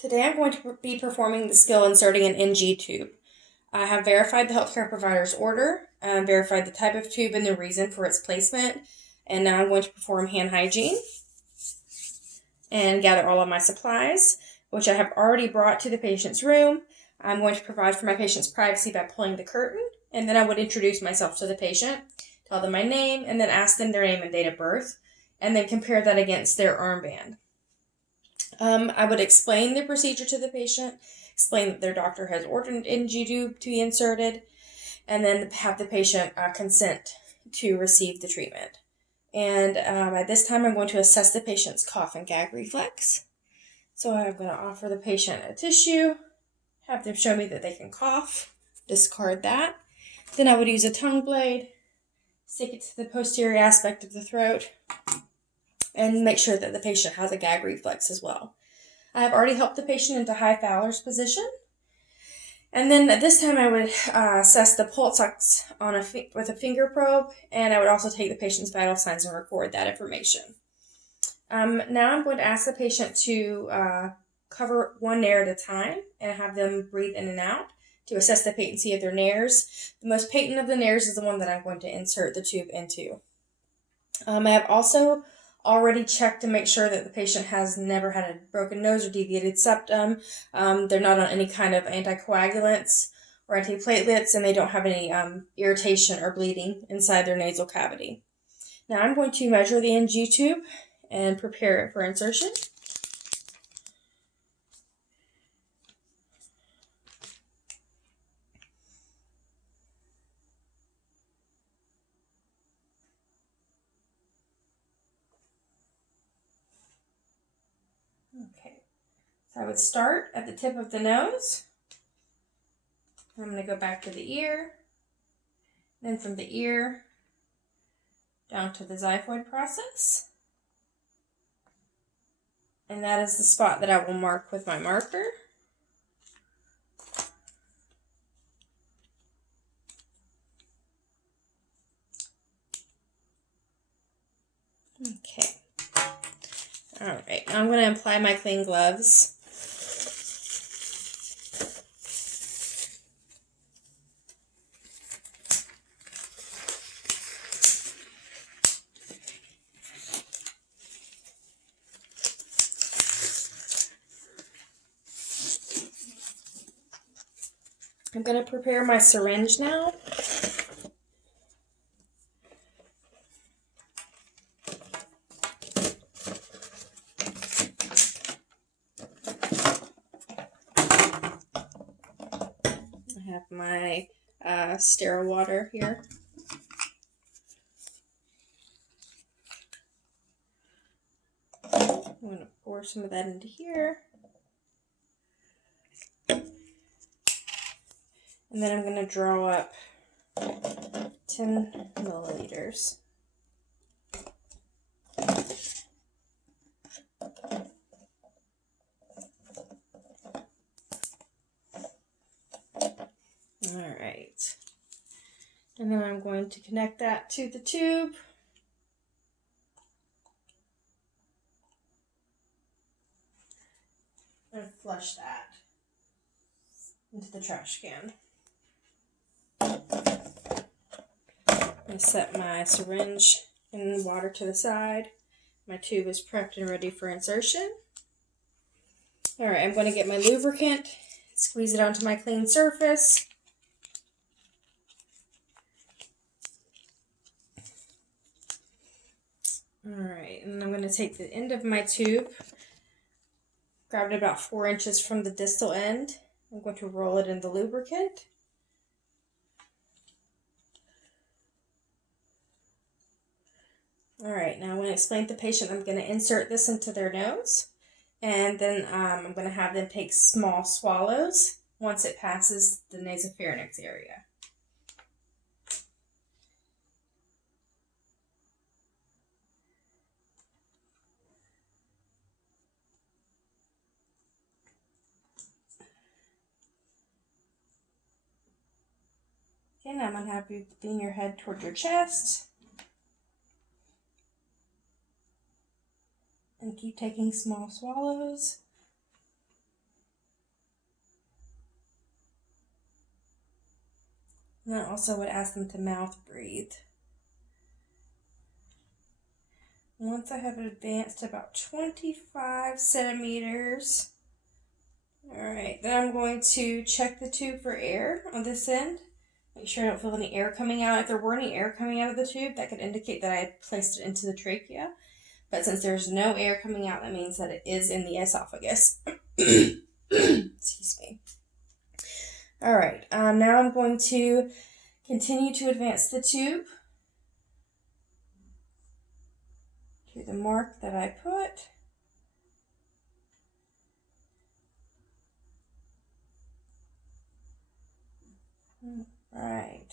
Today I'm going to be performing the skill inserting an NG tube. I have verified the healthcare provider's order, verified the type of tube and the reason for its placement, and now I'm going to perform hand hygiene and gather all of my supplies, which I have already brought to the patient's room. I'm going to provide for my patient's privacy by pulling the curtain, and then I would introduce myself to the patient, tell them my name, and then ask them their name and date of birth, and then compare that against their armband. I would explain the procedure to the patient, explain that their doctor has ordered an NG tube to be inserted, and then have the patient consent to receive the treatment. And at this time, I'm going to assess the patient's cough and gag reflex. So I'm going to offer the patient a tissue, have them show me that they can cough, discard that. Then I would use a tongue blade, stick it to the posterior aspect of the throat, and make sure that the patient has a gag reflex as well. I have already helped the patient into high Fowler's position. And then at this time I would assess the pulse ox with a finger probe, and I would also take the patient's vital signs and record that information. Now I'm going to ask the patient to cover one nair at a time and have them breathe in and out to assess the patency of their nairs. The most patent of the nairs is the one that I'm going to insert the tube into. I have also already checked to make sure that the patient has never had a broken nose or deviated septum. They're not on any kind of anticoagulants or antiplatelets, and they don't have any irritation or bleeding inside their nasal cavity. Now I'm going to measure the NG tube and prepare it for insertion. Okay, so I would start at the tip of the nose. I'm going to go back to the ear, then from the ear down to the xiphoid process. And that is the spot that I will mark with my marker. Okay. All right, now I'm going to apply my clean gloves. I'm going to prepare my syringe now. I have my sterile water here. I'm going to pour some of that into here. And then I'm going to draw up 10 milliliters. All right. And then I'm going to connect that to the tube. And flush that into the trash can. I set my syringe and water to the side. My tube is prepped and ready for insertion. All right, I'm going to get my lubricant, squeeze it onto my clean surface. All right, and I'm going to take the end of my tube, grab it about 4 inches from the distal end. I'm going to roll it in the lubricant. All right, now I'm going to explain to the patient I'm going to insert this into their nose, and then I'm going to have them take small swallows once it passes the nasopharynx area. Okay, now I'm going to have you lean your head toward your chest. And keep taking small swallows. And I also would ask them to mouth breathe. Once I have advanced about 25 centimeters, all right, then I'm going to check the tube for air on this end. Make sure I don't feel any air coming out. If there were any air coming out of the tube, that could indicate that I had placed it into the trachea. But since there's no air coming out, that means that it is in the esophagus. Excuse me. All right, now I'm going to continue to advance the tube to the mark that I put. All right.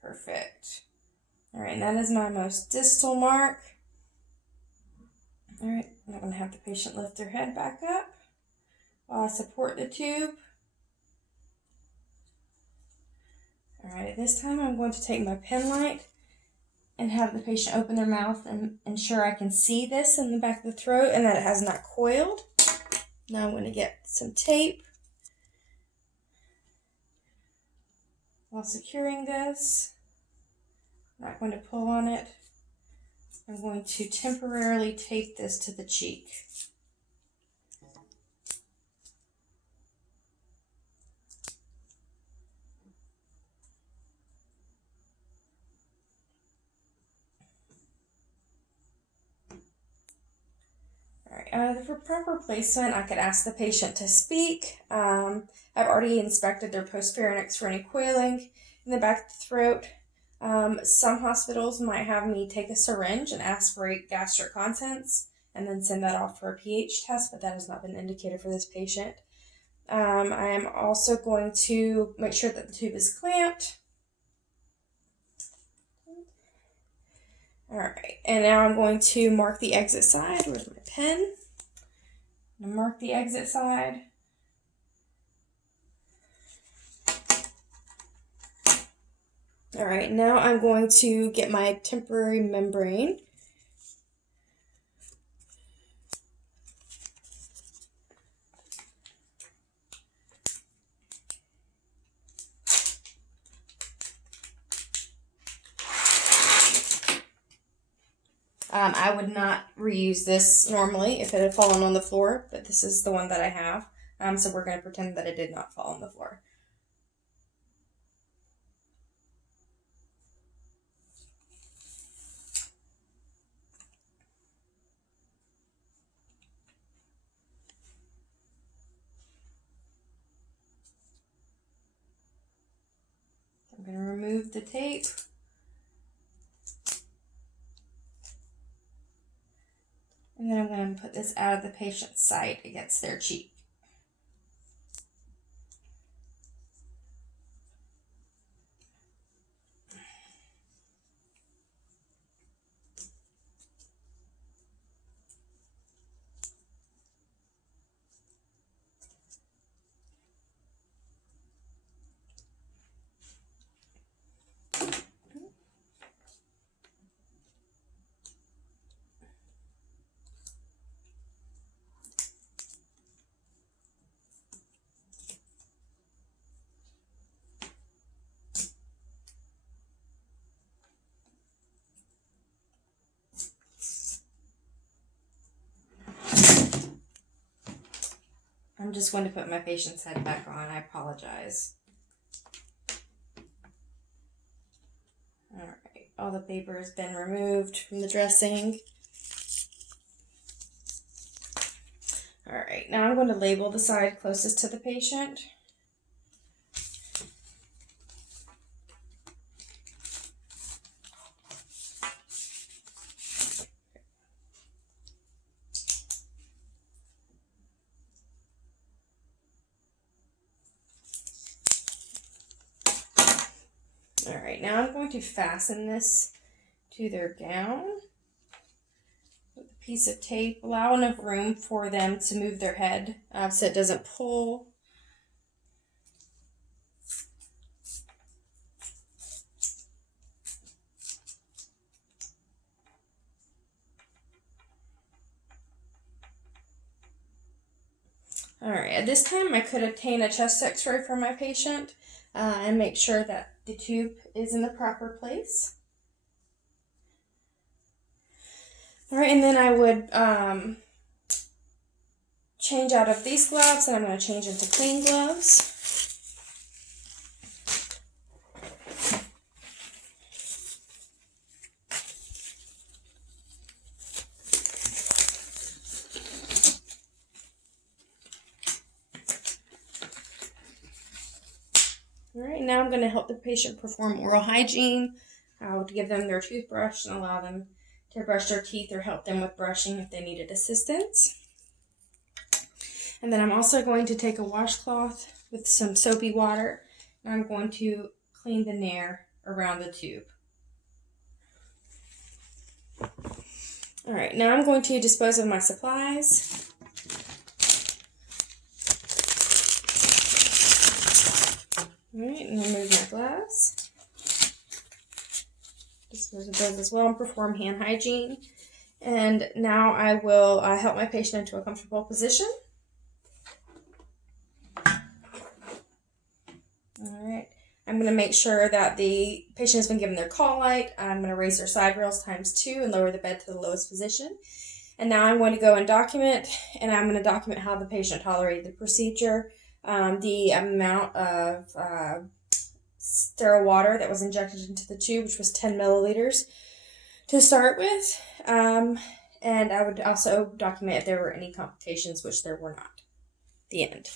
Perfect. All right, and that is my most distal mark. All right, I'm going to have the patient lift their head back up while I support the tube. All right, this time I'm going to take my pen light and have the patient open their mouth and ensure I can see this in the back of the throat and that it has not coiled. Now I'm going to get some tape while securing this. I'm not going to pull on it. I'm going to temporarily tape this to the cheek. For proper placement, I could ask the patient to speak. I've already inspected their postpharynx for any coiling in the back of the throat. Some hospitals might have me take a syringe and aspirate gastric contents and then send that off for a pH test, but that has not been indicated for this patient. I am also going to make sure that the tube is clamped. All right, and now I'm going to mark the exit side. Where's my pen? I'm going to mark the exit side. All right, now I'm going to get my temporary membrane. I would not reuse this normally if it had fallen on the floor, but this is the one that I have. So we're going to pretend that it did not fall on the floor. I'm going to remove the tape. And then I'm going to put this out of the patient's sight against their cheek. I'm just going to put my patient's head back on. I apologize. All right, all the paper has been removed from the dressing. All right, now I'm going to label the side closest to the patient. All right, now I'm going to fasten this to their gown with a piece of tape. Allow enough room for them to move their head so it doesn't pull. All right, at this time I could obtain a chest x-ray for my patient and make sure that the tube is in the proper place. All right, and then I would change out of these gloves, and I'm going to change into clean gloves. All right, now I'm going to help the patient perform oral hygiene. I would give them their toothbrush and allow them to brush their teeth or help them with brushing if they needed assistance. And then I'm also going to take a washcloth with some soapy water, and I'm going to clean the nair around the tube. All right, now I'm going to dispose of my supplies. All right, and remove my gloves. Dispose of those as well and perform hand hygiene. And now I will help my patient into a comfortable position. All right, I'm going to make sure that the patient has been given their call light. I'm going to raise their side rails ×2 and lower the bed to the lowest position. And now I'm going to go and document, and I'm going to document how the patient tolerated the procedure, the amount of sterile water that was injected into the tube, which was 10 milliliters to start with. And I would also document if there were any complications, which there were not. The end.